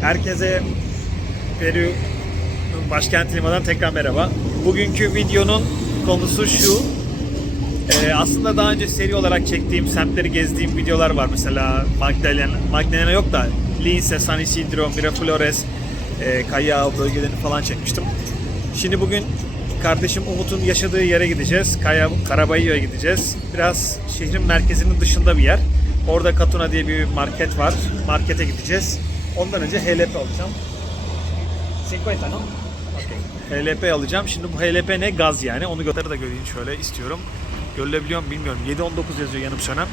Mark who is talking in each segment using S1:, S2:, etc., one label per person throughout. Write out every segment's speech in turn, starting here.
S1: Herkese Peru başkenti Lima'dan tekrar merhaba. Bugünkü videonun konusu şu. Ee, aslında daha önce seri olarak çektiğim, semtleri gezdiğim videolar var. Mesela Magdalena, Magdalena yok da Lince, San Isidro, Miraflores, e, Callao bölgelerini falan çekmiştim. Şimdi bugün kardeşim Umut'un yaşadığı yere gideceğiz. Kaya, Karabayı'ya gideceğiz. Biraz şehrin merkezinin dışında bir yer. Orada Katuna diye bir market var. Markete gideceğiz. Ondan önce HLP alacağım. 50 no? Okay. HLP alacağım. Şimdi bu HLP ne? Gaz yani. Onu götürü de göreyim şöyle istiyorum. Görülebiliyor mu bilmiyorum. 7-19 yazıyor yanım sönem.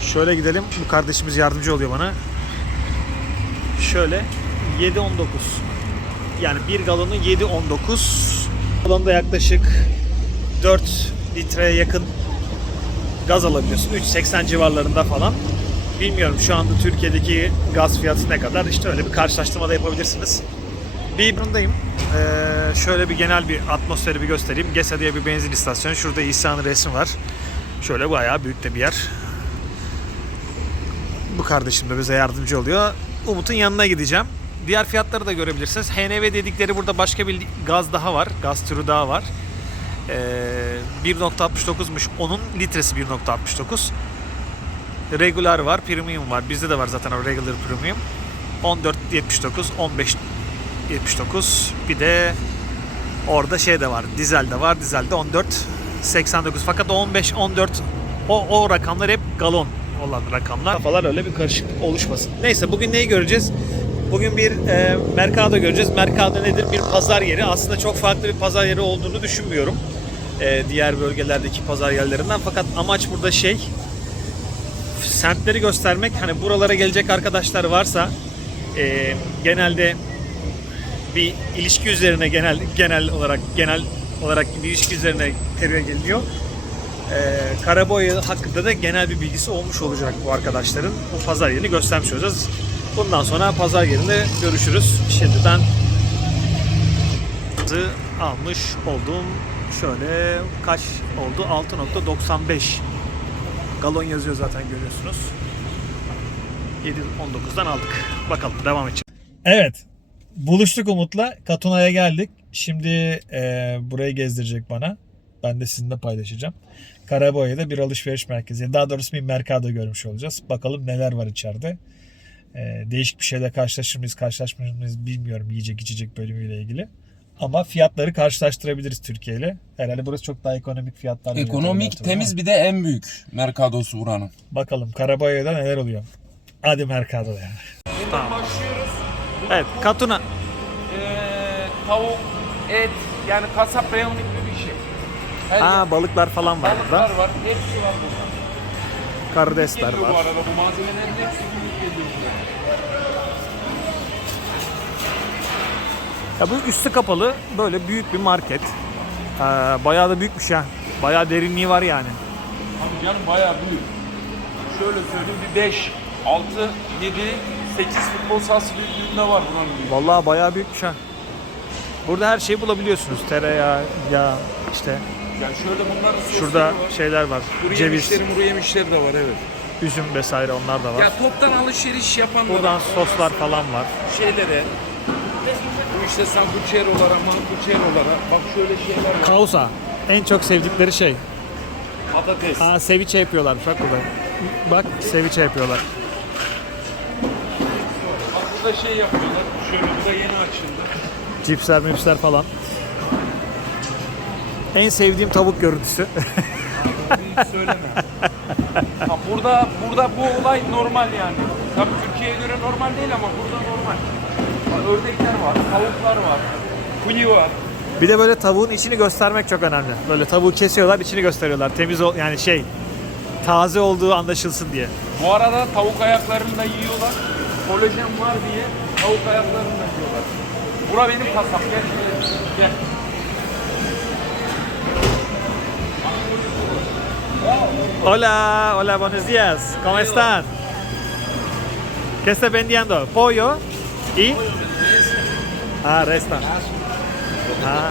S1: Şöyle gidelim. Bu kardeşimiz yardımcı oluyor bana. Şöyle 7-19. Yani bir galonu 7-19. Galonda yaklaşık 4 litreye yakın gaz alabiliyorsun. 3.80 civarlarında falan. Bilmiyorum şu anda Türkiye'deki gaz fiyatı ne kadar. İşte öyle bir karşılaştırma da yapabilirsiniz. Bir burundayım. Ee, şöyle bir genel bir atmosferi bir göstereyim. GESA diye bir benzin istasyonu. Şurada İsa'nın resmi var. Şöyle bayağı büyük de bir yer. Bu kardeşim de bize yardımcı oluyor. Umut'un yanına gideceğim. Diğer fiyatları da görebilirsiniz. HNV dedikleri burada başka bir gaz daha var. Gaz türü daha var. Ee, 1.69'muş. Onun litresi 1.69. Regular var, premium var. Bizde de var zaten o regular premium. 14.79, 15.79. Bir de orada şey de var. Dizel de var. Dizel de 14.89. Fakat o 15, 14 o, o rakamlar hep galon olan rakamlar. Kafalar öyle bir karışıklık oluşmasın. Neyse bugün neyi göreceğiz? Bugün bir e, Mercado göreceğiz. Mercado nedir? Bir pazar yeri. Aslında çok farklı bir pazar yeri olduğunu düşünmüyorum. E, diğer bölgelerdeki pazar yerlerinden. Fakat amaç burada şey semtleri göstermek. Hani buralara gelecek arkadaşlar varsa e, genelde bir ilişki üzerine genel genel olarak genel olarak bir ilişki üzerine Peru'ya geliniyor. Ee, Karaboya hakkında da genel bir bilgisi olmuş olacak bu arkadaşların. Bu pazar yerini göstermiş olacağız. Bundan sonra pazar yerinde görüşürüz. Şimdiden almış oldum. Şöyle kaç oldu? 6.95 galon yazıyor zaten görüyorsunuz. 7.19'dan aldık. Bakalım devam edeceğiz. Evet. Buluştuk Umut'la. Katuna'ya geldik. Şimdi e, burayı gezdirecek bana. Ben de sizinle paylaşacağım. Karaboya'da bir alışveriş merkezi. Daha doğrusu bir merkado görmüş olacağız. Bakalım neler var içeride. E, değişik bir şeyle karşılaşır mıyız, karşılaşmaz bilmiyorum yiyecek içecek bölümüyle ilgili. Ama fiyatları karşılaştırabiliriz Türkiye ile. Herhalde burası çok daha ekonomik fiyatlar.
S2: Ekonomik, temiz
S1: ama.
S2: bir de en büyük Mercado'su buranın.
S1: Bakalım Karaboya'da neler oluyor. Hadi Mercado'ya. Tamam.
S2: Başlıyoruz.
S1: Evet, Katuna.
S2: Ee, tavuk, et, yani kasap reyonu gibi bir şey. Her yer-
S1: Aa balıklar falan var burada.
S2: balıklar var, hepsi var burada.
S1: Karidesler
S2: Geliyor bu
S1: var.
S2: arada bu malzemelerin hepsi
S1: Ya bu üstü kapalı böyle büyük bir market. Ee, bayağı da büyükmüş ya. Bayağı derinliği var yani.
S2: Abi canım bayağı büyük. Şöyle söyleyeyim bir 5, 6, 7, 8 futbol sahası büyüklüğünde var buranın.
S1: Vallahi bayağı büyükmüş ha. Burada her şeyi bulabiliyorsunuz. Tereyağı, yağ, işte
S2: Yani şöyle sosları
S1: şurada
S2: var.
S1: şeyler var.
S2: Kuru
S1: Ceviz,
S2: yemişleri, kuru yemişleri de var evet.
S1: üzüm vesaire onlar da var.
S2: Ya toptan alışveriş yapanlar
S1: Buradan soslar falan var.
S2: şeylere işte sankuçerolara, mankuçerolara bak şöyle şeyler var.
S1: Kausa. En çok sevdikleri şey.
S2: Patates.
S1: Aa ceviche yapıyorlarmış bak burada. Bak ceviche yapıyorlar.
S2: Bak burada şey yapıyorlar. Şöyle bu da yeni açıldı.
S1: Cipsler, mipsler falan. En sevdiğim tavuk görüntüsü.
S2: Hiç söyleme. ha, burada burada bu olay normal yani. Tabii Türkiye'ye göre normal değil ama burada normal. Ördekler var, tavuklar var, kuli var.
S1: Bir de böyle tavuğun içini göstermek çok önemli. Böyle tavuğu kesiyorlar, içini gösteriyorlar. Temiz ol yani şey taze olduğu anlaşılsın diye.
S2: Bu arada tavuk ayaklarını da yiyorlar. Kolajen var diye tavuk ayaklarını da yiyorlar. Bura benim kasap. Gel gel. gel.
S1: Hola, hola, buenos días. ¿Cómo están? ¿Qué está vendiendo? Pollo y Ah, resta. Ah.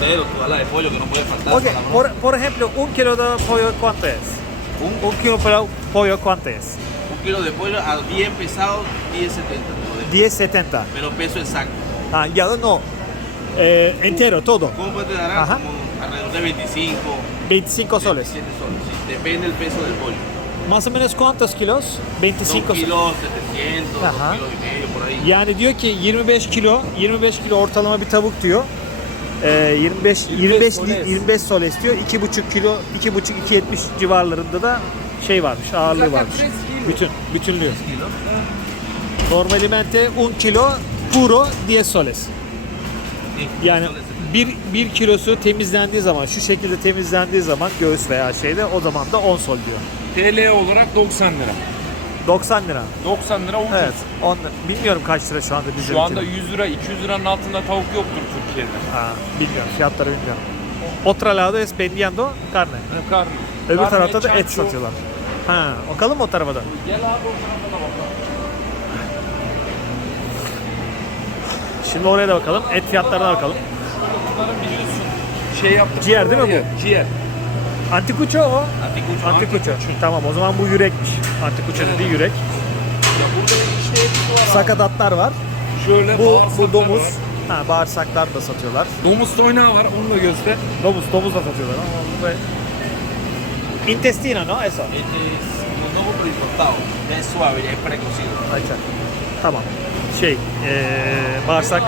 S3: De pollo que no puede faltar.
S1: Por, por ejemplo, un kilo de pollo, ¿cuánto es? Un, kilo de pollo, ¿cuánto es?
S3: Un kilo de pollo a bien pesado, 10.70.
S1: 10.70.
S3: Pero peso exacto.
S1: Ah, ya no. Eh, entero, todo.
S3: ¿Cómo te darán?
S1: Ajá.
S3: Como alrededor de 25,
S1: 25 soles.
S3: 27 soles. sí. Depende del peso del pollo.
S1: Más o menos cuántos kilos?
S3: 2
S1: 25
S3: kilos 700, 2
S1: Ajá.
S3: kilos y medio por ahí.
S1: Yani diyor ki 25 kilo, 25 kilo ortalama bir tavuk diyor. Ee, 25 25
S2: soles.
S1: 25 soles diyor. 2,5 kilo, 2,5 2,70 civarlarında da şey varmış, ağırlığı varmış. Bütün bütünlüğü. Normalmente un kilo puro 10 soles.
S3: Sí,
S1: Yani
S3: soles.
S1: Bir, bir kilosu temizlendiği zaman, şu şekilde temizlendiği zaman göğüs veya şeyde o zaman da 10 sol diyor.
S2: TL olarak 90 lira.
S1: 90 lira.
S2: 90 lira ucuz.
S1: Evet. 10 lira. Bilmiyorum kaç lira şu anda bizim
S2: Şu anda
S1: için.
S2: 100 lira, 200 liranın altında tavuk yoktur Türkiye'de.
S1: Ha, bilmiyorum. Fiyatları bilmiyorum. Otra lado es vendiendo carne.
S2: Karnı.
S1: Öbür
S2: Karnı,
S1: tarafta da et
S2: çanço.
S1: satıyorlar. Ha, bakalım mı o tarafa da?
S2: Gel abi o tarafa da bakalım.
S1: Şimdi oraya da bakalım. Et fiyatlarına bakalım.
S2: Şey yaptık.
S1: Ciğer değil mi
S2: bu? Ciğer.
S1: Antikuço o.
S3: Anticucho.
S1: Antikuço. Tamam o zaman bu yürekmiş. Antikuço dediği yürek.
S2: Ya burada işte hepsi var.
S1: Sakatatlar var.
S2: Şöyle
S1: Bu bu domuz.
S2: var.
S1: Ha, bağırsaklar da satıyorlar.
S2: Domuz toynağı var. Onu da göster.
S1: Domuz, domuz da satıyorlar. Ama bu ve- Intestino, no? Eso.
S3: İmportado. Es suave, es precocido.
S1: Ayça. Tamam. Şey, ee, bağırsak.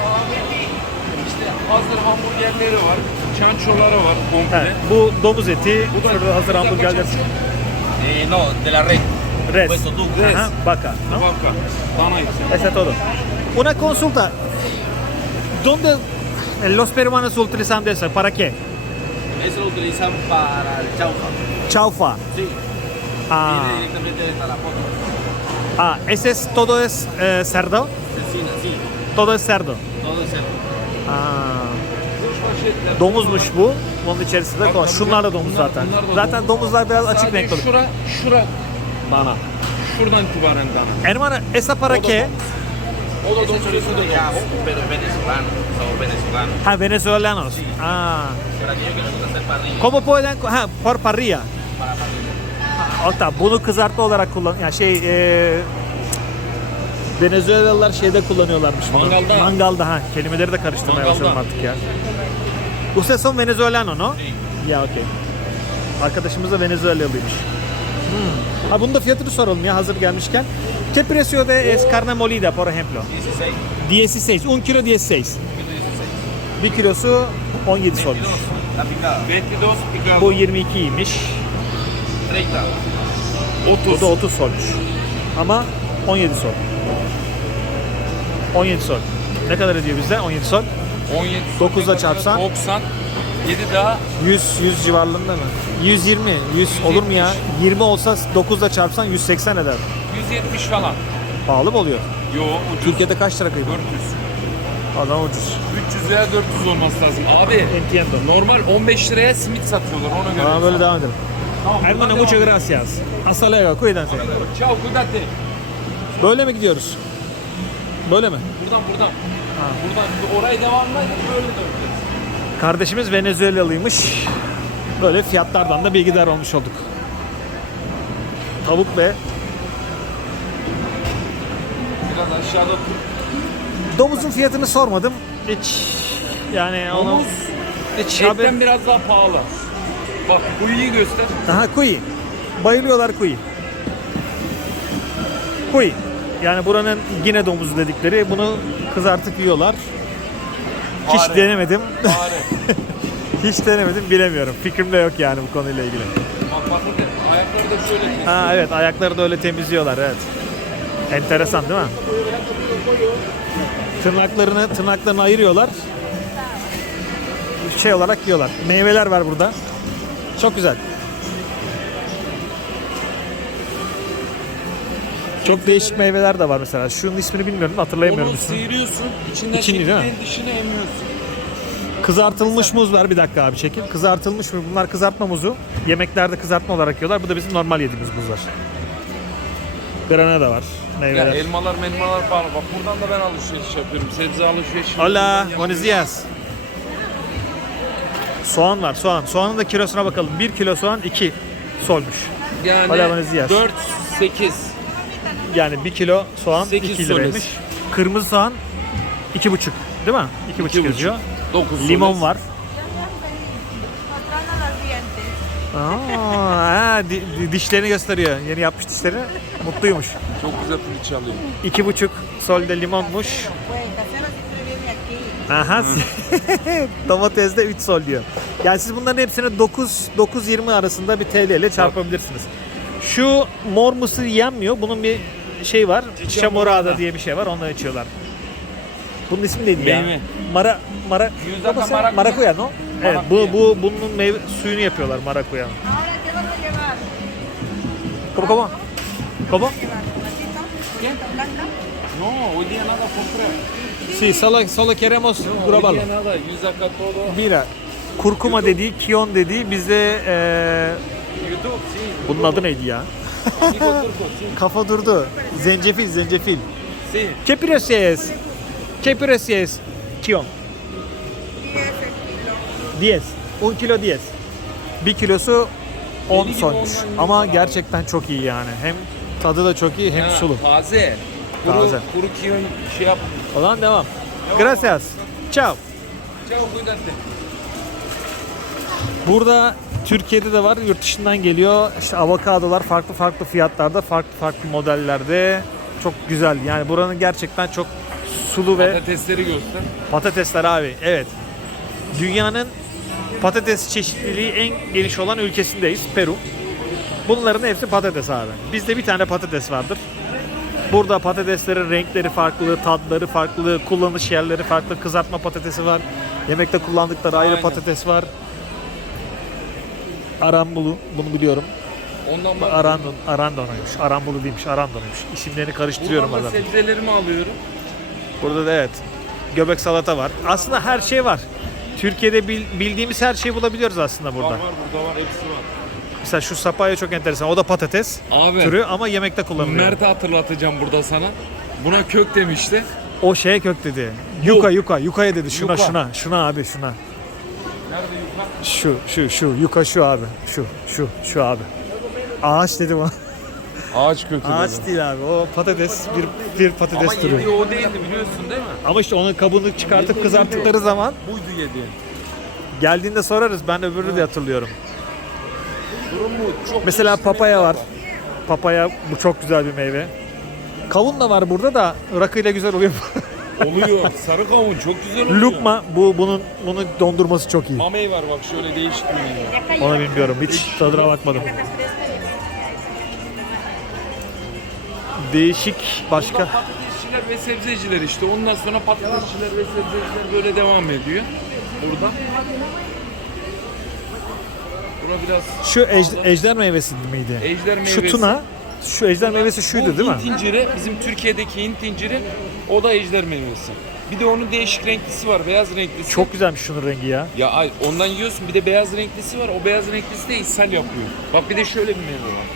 S2: İşte hazır hamburgerleri var. Çançoları var
S1: He, bu domuz eti.
S2: Bu da-
S1: Şurada hazır
S2: bu da
S1: hamburgerler.
S2: çanço.
S3: Eh, no, de la red.
S1: Res.
S2: Res. Tabaka. Dana ise.
S1: Ese todo. Una consulta. ¿Dónde los peruanos utilizan eso? ¿Para qué?
S3: Eso lo utilizan para el chaufa.
S1: Chaufa.
S3: Sí.
S1: Ah,
S3: Viene directamente de Talapoto.
S1: ah, ese es todo es eh, cerdo.
S3: Cecina, sí.
S1: Todo es cerdo.
S3: Todo es cerdo.
S1: Ah, domuzmuş bu. Bunun içerisinde
S2: Bak,
S1: domuz.
S2: tabii
S1: Şunlar da
S2: canım,
S1: domuz
S2: bunlar-
S1: zaten.
S2: bunlar da
S1: Zaten domuzlar biraz açık
S2: Sadece
S1: renkli. olur.
S2: Şura, şura
S1: Dana.
S2: şuradan itibaren dana.
S1: Hermano, esa para qué?
S2: O da domuz
S3: chorizo de llamo, pero es venezolano, sabor venezolano.
S1: Ha, venezolanos. Ah,
S3: Para aquellos que les gusta hacer parrilla.
S1: ¿cómo pueden? Ha, por parrilla. Hatta bunu kızartma olarak kullan yani şey e, Venezuelalılar şeyde kullanıyorlarmış bunu.
S2: Mangalda.
S1: Mangalda ha. Kelimeleri de karıştırmaya
S2: Mangalda.
S1: başladım artık ya. Ustedes son venezolano no?
S3: Sí.
S1: Ya okey. Arkadaşımız da Venezuelalıymış. Hmm. Ha bunun da fiyatını soralım ya hazır gelmişken. ¿Qué precio de es carne molida por ejemplo?
S3: 16.
S1: 16. Un kilo 16.
S3: 16.
S1: Bir kilosu 17 solmuş.
S3: 22. La picada.
S2: 22 picado.
S1: Bu 22'ymiş.
S3: 30.
S1: Bu
S2: 30.
S1: da 30 solmuş. Ama 17 sol. 17 sol. Ne kadar ediyor bizde 17 sol?
S2: 17.
S1: 9'la çarpsan?
S2: 90. 7 daha
S1: 100 100 civarlarında mı? 120, 100 olur mu ya? 20 olsa 9'la çarpsan 180 eder.
S2: 170 falan.
S1: Pahalı mı oluyor?
S2: Yo ucuz.
S1: Türkiye'de kaç lira kıydı?
S2: 400.
S1: Adam ucuz.
S2: 300 veya 400 olması lazım. Abi
S1: Entiendo.
S2: normal 15 liraya simit satıyorlar ona göre.
S1: Tamam böyle devam edelim.
S2: Tamam,
S1: Hermano muchas gracias. Hasta luego. Cuídense.
S2: Ciao, cuídate.
S1: Böyle mi gidiyoruz? Böyle mi?
S2: Buradan buradan. Buradan oraya devam edip böyle döneceğiz.
S1: Kardeşimiz Venezuelalıymış. Böyle fiyatlardan da bilgidar olmuş olduk. Tavuk ve
S2: Biraz aşağıda
S1: domuzun fiyatını sormadım. Hiç yani onu
S2: Domuz
S1: hiç
S2: etten
S1: haber...
S2: biraz daha pahalı. Bak kuyuyu göster.
S1: Aha kuy. Bayılıyorlar kuy. Kuy. Yani buranın yine domuzu dedikleri bunu kızartıp yiyorlar. Hiç
S2: Fare.
S1: denemedim.
S2: Fare.
S1: Hiç denemedim bilemiyorum. Fikrim de yok yani bu konuyla ilgili.
S2: Bak bakın ayakları da şöyle kesiyor.
S1: Ha evet ayakları da öyle temizliyorlar evet. Enteresan değil mi? Tırnaklarını tırnaklarını ayırıyorlar. Şey olarak yiyorlar. Meyveler var burada. Çok güzel. Çok değişik meyveler de var mesela. Şunun ismini bilmiyorum, hatırlayamıyorum
S2: Onu
S1: ismini.
S2: sıyırıyorsun. İçinden
S1: İçini değil mi?
S2: çekirdeğin dışını emiyorsun.
S1: Kızartılmış muz var bir dakika abi çekil. Kızartılmış muz. Bunlar kızartma muzu. Yemeklerde kızartma olarak yiyorlar. Bu da bizim normal yediğimiz muzlar. Grana da var.
S2: Ya
S1: Meyveler.
S2: elmalar menmalar pahalı. Bak buradan da ben alışveriş yapıyorum. Sebze alışverişi.
S1: Hola, buenos días. Soğan var, soğan. Soğanın da kilosuna bakalım. 1 kilo soğan 2 solmuş.
S2: Yani
S1: Hola, buenos días.
S2: 4, 8.
S1: Yani 1 kilo soğan
S2: Sekiz
S1: 2
S2: soles.
S1: liraymış. Kırmızı soğan 2,5 değil mi? 2,5
S2: İki buçuk.
S1: yazıyor.
S2: 9
S1: Limon var.
S4: Los dientes.
S1: Aa, ha, di- di- dişlerini gösteriyor. Yeni yapmış dişlerini. Mutluymuş.
S2: Çok güzel pili çalıyor.
S1: 2,5 solde limonmuş.
S4: Pues casero siempre viene aquí.
S1: Aha. Domatesde 3 sol diyor. Yani siz bunların hepsini 9 9.20 arasında bir TL ile çarpabilirsiniz. Şu mor mısır yenmiyor. Bunun bir şey var. Chamorada diye bir şey var. Onları içiyorlar. Bunun ismi neydi ya?
S2: Meyve.
S1: Mara mara Nasıl?
S2: marakuya.
S1: marakuya no? Evet, bu bu bunun meyve suyunu yapıyorlar marakuya.
S4: Ahora, ¿qué vas a.
S2: No, hoy día nada compré.
S1: Sí, solo solo queremos.
S2: Hoy día nada, yüz acá todo.
S1: Bira. Kurkuma dediği, kion dediği bizde eee
S2: YouTube, sí.
S1: bunun adı neydi ya? Kafa durdu. Zencefil, zencefil.
S2: Sí.
S1: ¿Qué precio es? ¿Qué precio es? Kion.
S4: 10 el
S1: 10.
S4: kilo.
S1: 10 kilo 10. 1 kilosu 10
S2: Deli gibi
S1: sonmuş.
S2: ondan
S1: Ama gerçekten çok iyi yani. Hem tadı da çok iyi hem sulu.
S2: Taze. Kuru,
S1: Taze.
S2: kuru kiyon şey yap.
S1: O zaman devam. Gracias. Ciao.
S2: Ciao, cuídate.
S1: Burada Türkiye'de de var, yurt dışından geliyor. İşte avokadolar farklı farklı fiyatlarda, farklı farklı modellerde. Çok güzel. Yani buranın gerçekten çok sulu ve
S2: Patatesleri göster.
S1: Patatesler abi evet. Dünyanın patates çeşitliliği en geniş olan ülkesindeyiz Peru. Bunların hepsi patates abi. Bizde bir tane patates vardır. Burada patateslerin renkleri farklı, tatları farklı, kullanış yerleri farklı. Kızartma patatesi var. Yemekte kullandıkları ayrı
S2: Aynen.
S1: patates var. Arambulu, bunu biliyorum.
S2: Ondan bak.
S1: Arandon, Arandon'uymuş. Arambulu değilmiş, Arandon'uymuş. İsimlerini karıştırıyorum
S2: Buradan da sebzelerimi alıyorum.
S1: Burada da evet. Göbek salata var. Aslında her şey var. Türkiye'de bil- bildiğimiz her şeyi bulabiliyoruz aslında burada.
S2: Var var burada var hepsi var.
S1: Mesela şu sapaya çok enteresan. O da patates
S2: Abi
S1: türü ama yemekte kullanılıyor.
S2: Mert'e hatırlatacağım burada sana. Buna kök demişti.
S1: O şeye kök dedi. Yuka yuka yukaya dedi. Şuna
S2: Yuka.
S1: şuna şuna abi şuna. Şu şu şu yuka şu abi. Şu şu şu abi. Ağaç dedi bana.
S2: Ağaç kökü
S1: Ağaç
S2: dedi.
S1: değil abi. O patates bir bir patates
S2: Ama
S1: türü.
S2: yediği o değildi biliyorsun değil mi?
S1: Ama işte onun kabuğunu çıkartıp kızarttıkları zaman
S2: Buydu yediği.
S1: geldiğinde sorarız. Ben öbürünü de hatırlıyorum.
S2: Durum bu. Çok
S1: Mesela papaya var. Papaya bu çok güzel bir meyve. Kavun da var burada da rakıyla güzel oluyor.
S2: Oluyor. Sarı kavun çok güzel oluyor.
S1: Lukma bu bunun bunun dondurması çok iyi.
S2: Mamey var bak şöyle değişik bir meyve.
S1: Onu bilmiyorum. Hiç tadına bakmadım. Değişik başka.
S2: Burada patatesçiler ve sebzeciler işte. Ondan sonra patatesçiler ve sebzeciler böyle devam ediyor. Burada. Bura biraz
S1: Şu ej- ejder meyvesi miydi?
S2: ejder meyvesi.
S1: Şu tuna, şu ejder meyvesi şuydu
S2: Bu
S1: değil mi?
S2: Hint inciri, bizim Türkiye'deki Hint inciri, o da ejder meyvesi. Bir de onun değişik renklisi var, beyaz renklisi.
S1: Çok güzelmiş şunun rengi ya.
S2: Ya ay, ondan yiyorsun bir de beyaz renklisi var. O beyaz renklisi de ishal yapıyor. Bak bir de şöyle bir meyve var.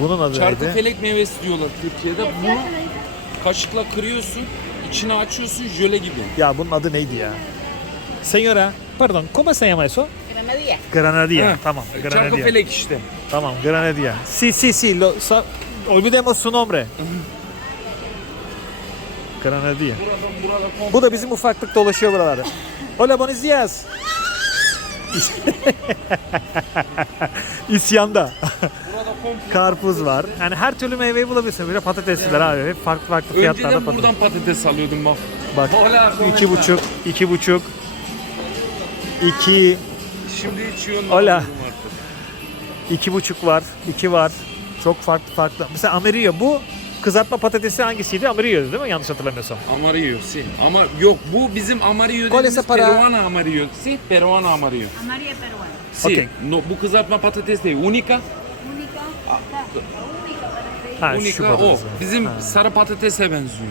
S1: Bunun adı
S2: Çarkı
S1: neydi?
S2: felek meyvesi diyorlar Türkiye'de. Bunu kaşıkla kırıyorsun, içine açıyorsun jöle gibi.
S1: Ya bunun adı neydi ya? Señora, pardon, ¿cómo se llama eso?
S4: Granadilla.
S1: Granadilla.
S2: Ha,
S1: Tamam, Granadilla.
S2: felek işte.
S1: Tamam, Granadilla. Sí, sí, sí. Lo, sa- olvidemos su nombre. Granadilla. Bu da bizim ufaklık dolaşıyor buralarda. Hola, buenos días. İsyanda. Karpuz var. Yani her türlü meyveyi bulabilirsin. Böyle patatesler abi. Hep farklı farklı fiyatlarda
S2: Önceden
S1: patates.
S2: buradan patates alıyordum bak.
S1: Bak
S2: Hola, ¿cómo
S1: iki buçuk, iki buçuk, iki,
S2: Şimdi hiç
S1: Hola. iki buçuk var, iki var. Çok farklı farklı. Mesela Ameriyo bu kızartma patatesi hangisiydi? Ameriyo'ydu değil mi? Yanlış hatırlamıyorsam.
S2: Amarillo, sí. Ama yok bu bizim amarillo
S1: ¿Cuál
S2: dediğimiz
S1: para-
S2: peruana amarillo. Sí, peruana amarillo.
S4: Amarilla peruana.
S2: Sí.
S1: Okey.
S2: No, bu kızartma patates değil. Unica.
S4: Para freír.
S1: Ha, şu
S2: Unica o. Bizim
S1: Ha.
S2: sarı patatese benziyor.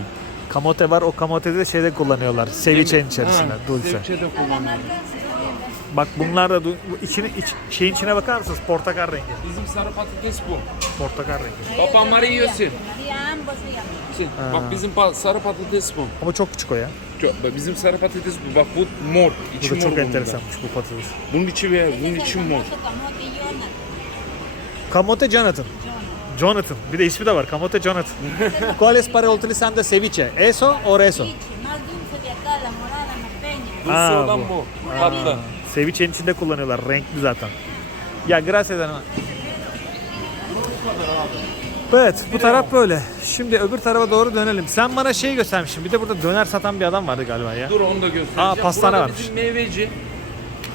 S1: Kamote var. O kamote'de de şeyde kullanıyorlar. Ceviche'nin içerisinde.
S2: Ha,
S1: Dulce.
S2: Ceviche de kullanıyor.
S1: Bak bunlar da du- bu içini, iç, şeyin içine bakar mısınız? Portakal rengi.
S2: Bizim sarı patates bu.
S1: Portakal rengi.
S2: Papa amarillo sí.
S4: María ambos se llaman.
S2: Sí. Bak bizim pa- sarı patates bu.
S1: Ama çok küçük o ya.
S2: Çok- Bizim sarı patates bu. Bak bu mor.
S1: Bu
S2: İçi
S1: da
S2: mor
S1: çok
S2: bunun da.
S1: enteresanmış bu patates.
S2: Bunun içi beyaz, bunun içi mor.
S1: Kamote Jonathan. Jonathan. Bir de ismi de var. Kamote Jonathan. ¿Cuál es para utilizando ceviche? ¿Eso o eso?
S4: Más dulce de acá, la morada, la peña.
S2: Dulce
S1: Aa,
S2: olan
S1: bu.
S2: bu. Tatlı.
S1: Ceviche'nin içinde kullanıyorlar. Renkli zaten. Ya gracias hanım. Evet bu taraf böyle. Şimdi öbür tarafa doğru dönelim. Sen bana şey göstermiştin. Bir de burada döner satan bir adam vardı galiba ya.
S2: Dur onu da göstereceğim.
S1: Aa, pastane
S2: Burada
S1: varmış.
S2: bizim meyveci.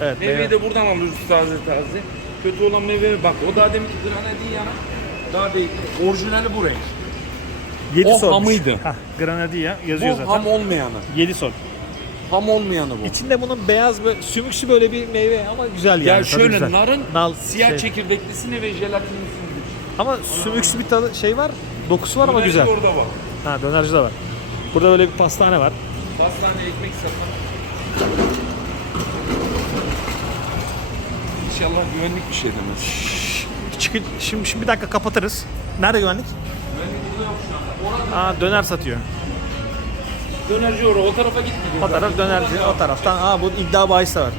S1: Evet.
S2: Meyveyi
S1: meyve.
S2: de buradan alıyoruz taze taze. Kötü olan meyve bak o daha deminki granadilla daha değil. Orijinali bu renk.
S1: 7
S2: o
S1: solmuş.
S2: hamıydı.
S1: Hah, Granadilla yazıyor
S2: Bu
S1: zaten.
S2: ham olmayanı.
S1: 7 sol.
S2: Ham olmayanı bu.
S1: İçinde bunun beyaz böyle sümüksü böyle bir meyve ama güzel yani.
S2: Ya
S1: tadı
S2: şöyle
S1: güzel.
S2: narın
S1: Nal
S2: siyah
S1: şey.
S2: çekirdeklisini ve jelatinlisini.
S1: Ama sümüksü bir tadı şey var. Dokusu var ama
S2: Dönerci
S1: güzel.
S2: de orada var.
S1: Ha dönerci de var. Burada böyle bir pastane var.
S2: Pastane ekmek satan. İnşallah güvenlik bir şey demez.
S1: Çıkın, şimdi, şimdi bir dakika kapatırız. Nerede güvenlik?
S2: Güvenlik burada yok şu anda. Orada
S1: Aa döner satıyor.
S2: Dönerci orada. O tarafa gitmeyeceğiz.
S1: O taraf dönerci, o taraftan. Aa bu iddia bahis de var.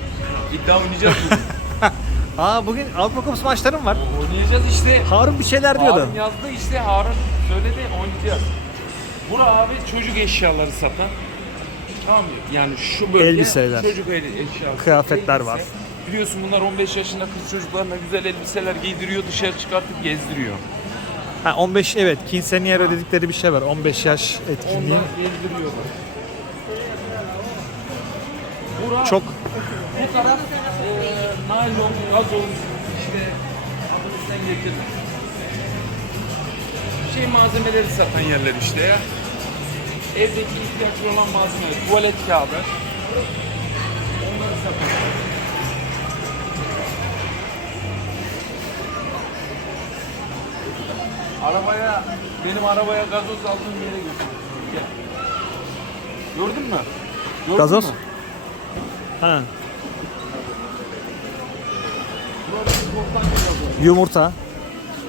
S2: İddia oynayacağız bugün.
S1: Aa bugün Avrupa Kupası maçlarım var.
S2: oynayacağız işte.
S1: Harun bir şeyler diyordu.
S2: Harun yazdı işte Harun söyledi oynayacağız. Bura abi çocuk eşyaları satan. Tamam mı? Yani şu bölge
S1: Elbiseler.
S2: çocuk el- eşyası.
S1: Kıyafetler var.
S2: Biliyorsun bunlar 15 yaşında kız çocuklarına güzel elbiseler giydiriyor dışarı çıkartıp gezdiriyor.
S1: Ha 15 evet quinceañero dedikleri bir şey var. 15 yaş etkinliği.
S2: Onlar gezdiriyorlar. Bura,
S1: Çok
S2: bu taraf e, naylon, gazoz, işte adını sen getirdin. Şey malzemeleri satan yerler işte ya. Evdeki ihtiyaç olan malzemeler, tuvalet kağıdı. Onları satan. Arabaya, benim arabaya gazoz aldığım yere götür. Gel. Gördün mü? Gördün
S1: Gazoz?
S2: mü?
S1: ha. Yumurta,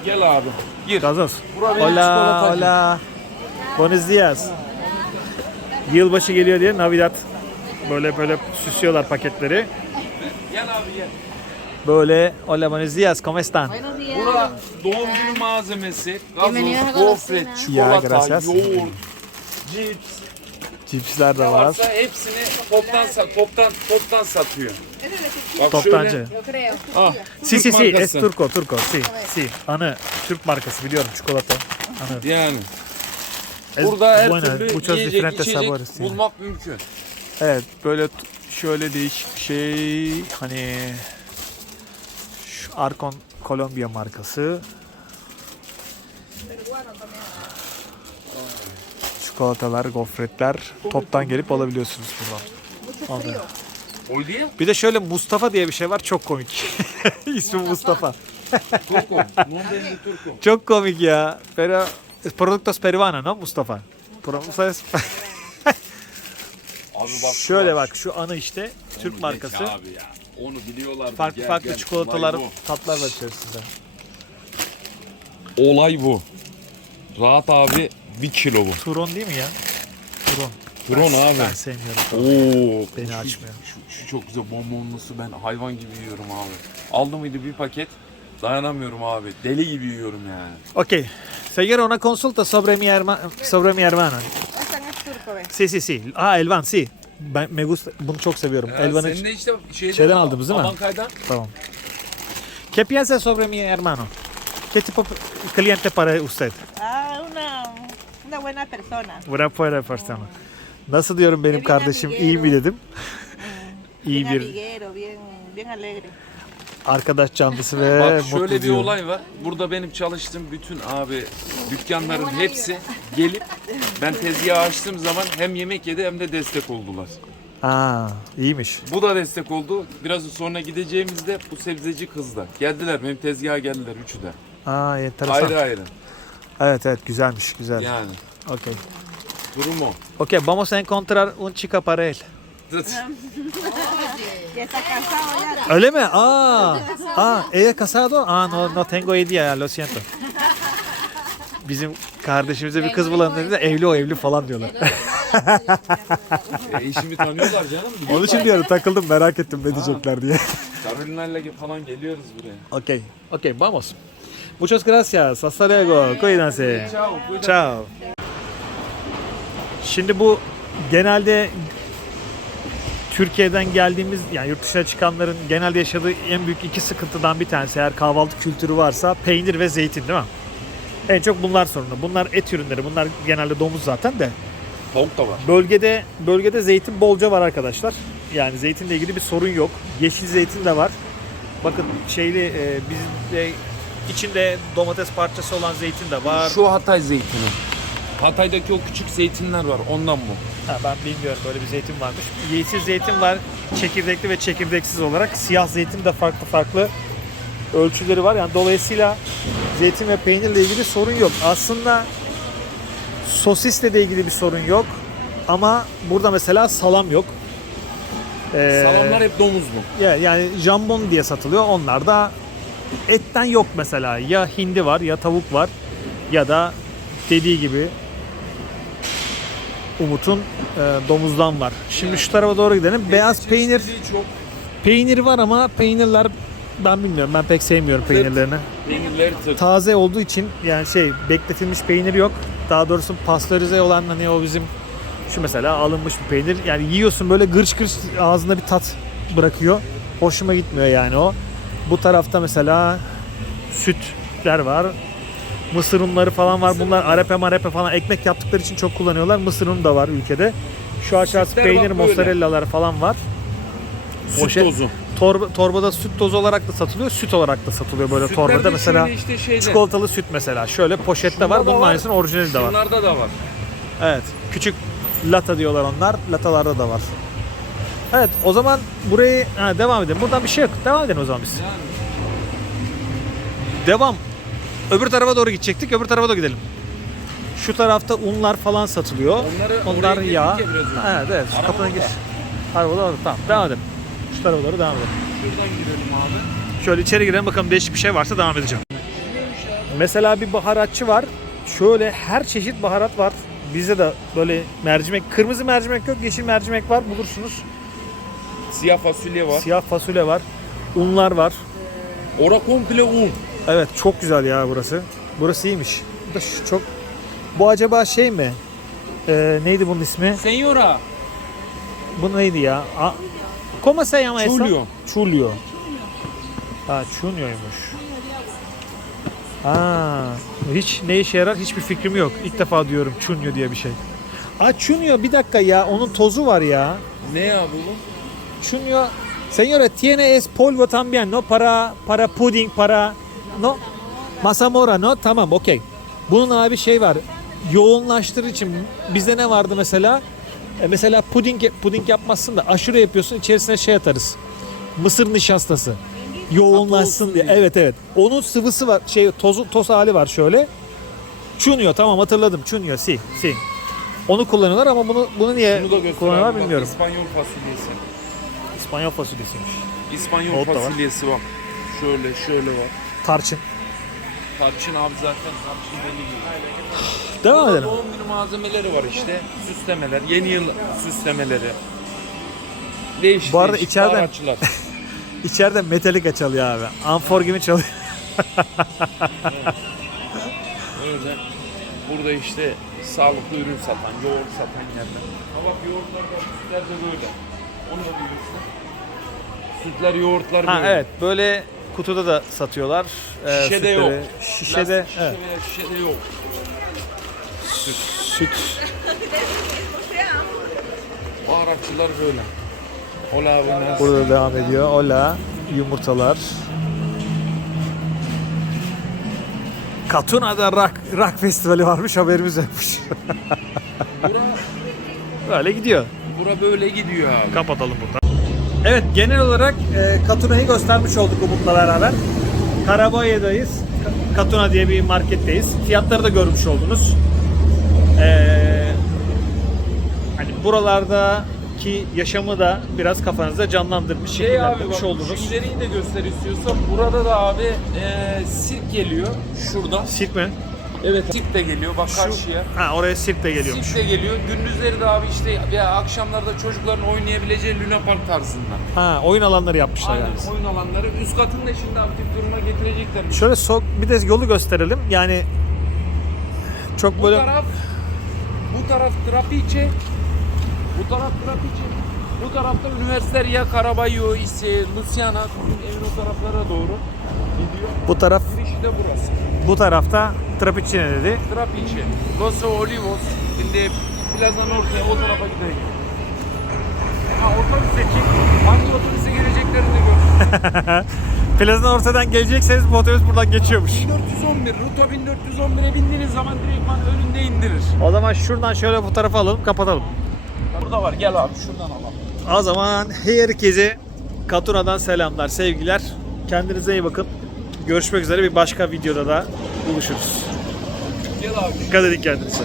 S2: Gel abi. Gir.
S1: gazoz.
S2: Bura benim
S1: Hola, hola. Buenos días. Yılbaşı geliyor diye Navidad böyle böyle süslüyorlar paketleri.
S2: Gel abi gel.
S1: Böyle hola buenos días, ¿cómo están?
S2: Bura doğum günü malzemesi, gazoz, gofret, çikolata,
S1: gracias.
S2: yoğurt, cips,
S1: Cipsler de
S2: ne
S1: var.
S2: varsa hepsini toptan sa- toptan toptan satıyor. Bak
S1: Toptancı.
S2: şöyle. Ah,
S1: Si si si, es
S2: markası.
S1: turco, turco. Si, si. Anı, Türk markası biliyorum çikolata. Anı.
S2: Yani
S1: Es
S2: burada her
S1: bueno,
S2: türlü
S1: muchos
S2: yiyecek,
S1: diferentes
S2: içecek
S1: yani.
S2: bulmak mümkün.
S1: Evet, böyle t- şöyle değişik bir şey hani şu Arcon Kolombiya markası. Çikolatalar, gofretler toptan gelip alabiliyorsunuz buradan.
S2: Diye?
S1: Bir de şöyle Mustafa diye bir şey var çok komik. İsmi Mustafa. Çok komik ya. Pero es productos peruanos, ¿no Mustafa? Pro-
S2: Abi bak.
S1: Şöyle bak şu anı işte Türk markası.
S2: Abi ya. Onu biliyorlar.
S1: Farklı
S2: Gel,
S1: farklı
S2: gel.
S1: çikolatalar,
S2: Olay
S1: tatlar var içerisinde.
S2: Olay bu. Rahat abi bir kilo bu.
S1: Turon değil mi ya? Turon.
S2: Turon
S1: ben,
S2: abi.
S1: Ben sevmiyorum.
S2: Oo,
S1: Beni
S2: şu-
S1: açmıyor.
S2: Şu, şu çok güzel bonbonlusu ben hayvan gibi yiyorum abi. Aldım mıydı bir paket dayanamıyorum abi. Deli gibi yiyorum yani.
S1: Ok. Señora, una consulta sobre mi, herma sobre mi hermano.
S4: Esta no es turco, ve.
S1: Sí, sí, sí. Ah, Elvan, sí. Ben me gusta. Bunu çok seviyorum. Elvan'ı.
S2: Senin de işte şeyden,
S1: şeyden aldığımız değil mi?
S2: Abankay'dan.
S1: Tamam. ¿Qué piensa sobre mi hermano? ¿Qué tipo de cliente para usted?
S5: Ah, una, una buena persona.
S1: Buena buena persona. Nasıl diyorum benim
S5: Bien
S1: kardeşim?
S5: amiguero.
S1: İyi mi dedim? İyi
S5: Bien
S1: bir
S5: amiguero, bien, bien alegre.
S1: Arkadaş canlısı ve
S2: Bak şöyle bir
S1: diyorum.
S2: olay var. Burada benim çalıştığım bütün abi dükkanların hepsi gelip ben tezgahı açtığım zaman hem yemek yedi hem de destek oldular.
S1: Aa, iyiymiş.
S2: Bu da destek oldu. Biraz sonra gideceğimizde bu sebzeci kız da. Geldiler benim tezgaha geldiler üçü de.
S1: Aa, enteresan.
S2: Ayrı ayrı.
S1: Evet evet güzelmiş güzel.
S2: Yani
S1: Okay.
S2: durum o.
S1: Ok, vamos a encontrar un chica para él. Öyle mi? Aa, aa, ella casado? Aa, no, no tengo idea, lo siento. Bizim kardeşimize bir kız bulalım dedi de evli o evli falan diyorlar.
S2: E, eşimi tanıyorlar canım.
S1: Onun için diyorum takıldım merak ettim ne diyecekler diye.
S2: Carolina'yla falan geliyoruz buraya.
S1: Ok, ok, vamos. Muchas gracias. Hasta luego. Cuídense.
S2: Ciao.
S1: Şimdi bu genelde Türkiye'den geldiğimiz yani yurt dışına çıkanların genelde yaşadığı en büyük iki sıkıntıdan bir tanesi eğer kahvaltı kültürü varsa peynir ve zeytin değil mi? En çok bunlar sorunu. Bunlar et ürünleri. Bunlar genelde domuz zaten de.
S2: Tavuk da var.
S1: Bölgede bölgede zeytin bolca var arkadaşlar. Yani zeytinle ilgili bir sorun yok. Yeşil zeytin de var. Bakın şeyli e, bizde içinde domates parçası olan zeytin de var.
S2: Şu Hatay zeytini. Hatay'daki o küçük zeytinler var ondan bu.
S1: Ha, ben bilmiyorum böyle bir zeytin varmış. Yeşil zeytin var çekirdekli ve çekirdeksiz olarak. Siyah zeytin de farklı farklı ölçüleri var. Yani dolayısıyla zeytin ve peynirle ilgili sorun yok. Aslında sosisle de ilgili bir sorun yok. Ama burada mesela salam yok. Ee,
S2: Salamlar hep domuz mu?
S1: ya- yani jambon diye satılıyor. Onlar da etten yok mesela. Ya hindi var ya tavuk var ya da dediği gibi Umut'un e, domuzdan var. Şimdi şu tarafa doğru gidelim. Beyaz peynir
S2: Çeşitliliği çok.
S1: peynir var ama peynirler ben bilmiyorum. Ben pek sevmiyorum peynirlerini.
S2: Peynirleri tırt.
S1: Taze olduğu için yani şey bekletilmiş peynir yok. Daha doğrusu pastörize olan hani o bizim şu mesela alınmış bir peynir. Yani yiyorsun böyle gırç gırç ağzında bir tat bırakıyor. Hoşuma gitmiyor yani o. Bu tarafta mesela sütler var. Mısır unları falan var. Bunlar arepe marepe falan ekmek yaptıkları için çok kullanıyorlar. Mısır unu da var ülkede. Şu aşağısı
S2: Sütler
S1: peynir,
S2: bak böyle.
S1: mozzarellalar falan var.
S2: Süt
S1: Poşet-
S2: tozu.
S1: Torba, torbada süt tozu olarak da satılıyor, süt olarak da satılıyor böyle
S2: Sütler
S1: torbada.
S2: de
S1: Mesela
S2: şöyle işte şeyde.
S1: çikolatalı süt mesela. Şöyle poşette
S2: Şunda
S1: var.
S2: da
S1: Bunun
S2: var.
S1: aynısının orijinali de var.
S2: Şunlarda da var.
S1: Evet. Küçük lata diyorlar onlar. Latalarda da var. Evet o zaman burayı ha, devam edelim. Buradan bir şey yok. Devam edelim o zaman biz. Devam. Öbür tarafa doğru gidecektik. Öbür tarafa doğru gidelim. Şu tarafta unlar falan satılıyor.
S2: Onları-
S1: Onlar
S2: oraya girdik
S1: yağ.
S2: ya biraz önce.
S1: Evet evet. Şu
S2: Araba
S1: kapına gir.
S2: orada.
S1: Araba orada. Tamam. Devam edelim. Şu tarafa doğru devam edelim.
S2: Şuradan girelim abi.
S1: Şöyle içeri girelim bakalım değişik bir şey varsa devam edeceğim. Mesela bir baharatçı var. Şöyle her çeşit baharat var. Bizde de böyle mercimek, kırmızı mercimek yok, yeşil mercimek var bulursunuz.
S2: Siyah fasulye var.
S1: Siyah fasulye var. Unlar var.
S2: Ora komple un.
S1: Evet çok güzel ya burası. Burası iyiymiş. Bu da şu çok... Bu acaba şey mi? Ee, neydi bunun ismi?
S2: Senyora.
S1: Bu neydi ya? A... ¿Cómo se llama eso?
S2: Chulio.
S1: Chulio. Ha, Chunio'ymuş. Aa, hiç ne işe yarar hiçbir fikrim yok. İlk defa diyorum Chunio diye bir şey. Aa Chunio bir dakika ya onun tozu var ya.
S2: Ne ya bu?
S1: Chunio Señora, tiene es polvo también, ¿no? Para para pudding, para no? Masamora, no? Tamam, okey. Bunun abi şey var. Yoğunlaştırır için bizde ne vardı mesela? E mesela puding puding yapmazsın da aşure yapıyorsun içerisine şey atarız. Mısır nişastası. Yoğunlaşsın diye. Evet evet. Onun sıvısı var. Şey tozu toz hali var şöyle. Çunuyor tamam hatırladım. Çunuyor si si. Onu kullanıyorlar ama bunu bunu niye
S2: Bunu da göster
S1: kullanıyorlar
S2: abi, bak,
S1: bilmiyorum.
S2: İspanyol fasulyesi.
S1: İspanyol fasulyesiymiş.
S2: İspanyol
S1: Nohut da var.
S2: fasulyesi bak. Şöyle şöyle var.
S1: Tarçın.
S2: Tarçın abi zaten tarçın deli gibi.
S1: Devam edelim.
S2: doğum günü malzemeleri var işte. Süslemeler, yeni yıl süslemeleri. Değişik
S1: Bu arada
S2: değişik
S1: içeriden-
S2: baharatçılar.
S1: İçeride Metallica çalıyor abi. Amfor gibi çalıyor.
S2: Öyle. Burada işte sağlıklı ürün satan, yoğurt satan yerler. Ha bak yoğurtlar da sütler de böyle. Onu da biliyorsun. Sütler, yoğurtlar
S1: Ha
S2: böyle.
S1: evet böyle kutuda da satıyorlar. Ee,
S2: Şişede
S1: sütleri.
S2: yok.
S1: Şişede
S2: şişe
S1: evet.
S2: veya şişede yok.
S1: süt.
S2: Baharatçılar böyle. Ola buenas.
S1: Burada devam ediyor. Ola yumurtalar. Katuna'da rock, rock festivali varmış haberimiz yokmuş.
S2: Bura,
S1: Böyle gidiyor.
S2: bura böyle gidiyor abi.
S1: Kapatalım burada. Evet genel olarak e, Katuna'yı göstermiş olduk Umut'la beraber. Karabaya'dayız. Ka- Katuna diye bir marketteyiz. Fiyatları da görmüş oldunuz. Ee, hani buralardaki yaşamı da biraz kafanızda canlandırmış,
S2: Şey abi bak
S1: oldunuz.
S2: şu ileriyi de göster istiyorsan burada da abi e, sirk geliyor şuradan.
S1: Sirk mi?
S2: Evet. Sirk de geliyor bak karşıya.
S1: Ha oraya sirk de geliyormuş.
S2: Sirk de geliyor. Gündüzleri de abi işte veya akşamlarda çocukların oynayabileceği Luna Park tarzında.
S1: Ha oyun alanları yapmışlar
S2: Aynen
S1: yani.
S2: oyun alanları. Üst katını da şimdi aktif duruma getirecekler.
S1: Şöyle sok bir de yolu gösterelim. Yani çok
S2: Bu
S1: böyle
S2: taraf bu taraf Trapiche. Bu taraf Trapiche. Bu tarafta Üniversiteria Caraballo, ise Luciana, evin o taraflara doğru gidiyor.
S1: bu taraf
S2: Girişi de burası.
S1: bu tarafta Trapiçine dedi.
S2: Trapiche, Los Olivos, şimdi Plaza Norte o tarafa gidelim. Ha otobüse çık. Hangi otobüse geleceklerini gör.
S1: Plazan ortadan gelecekseniz bu otobüs buradan geçiyormuş.
S2: 1411, Ruto 1411'e bindiğiniz zaman direktman önünde indirir.
S1: O zaman şuradan şöyle bu tarafa alalım kapatalım.
S2: Burada var gel abi şuradan alalım.
S1: O zaman herkese Katuna'dan selamlar, sevgiler. Kendinize iyi bakın. Görüşmek üzere bir başka videoda da buluşuruz. Dikkat edin kendinize.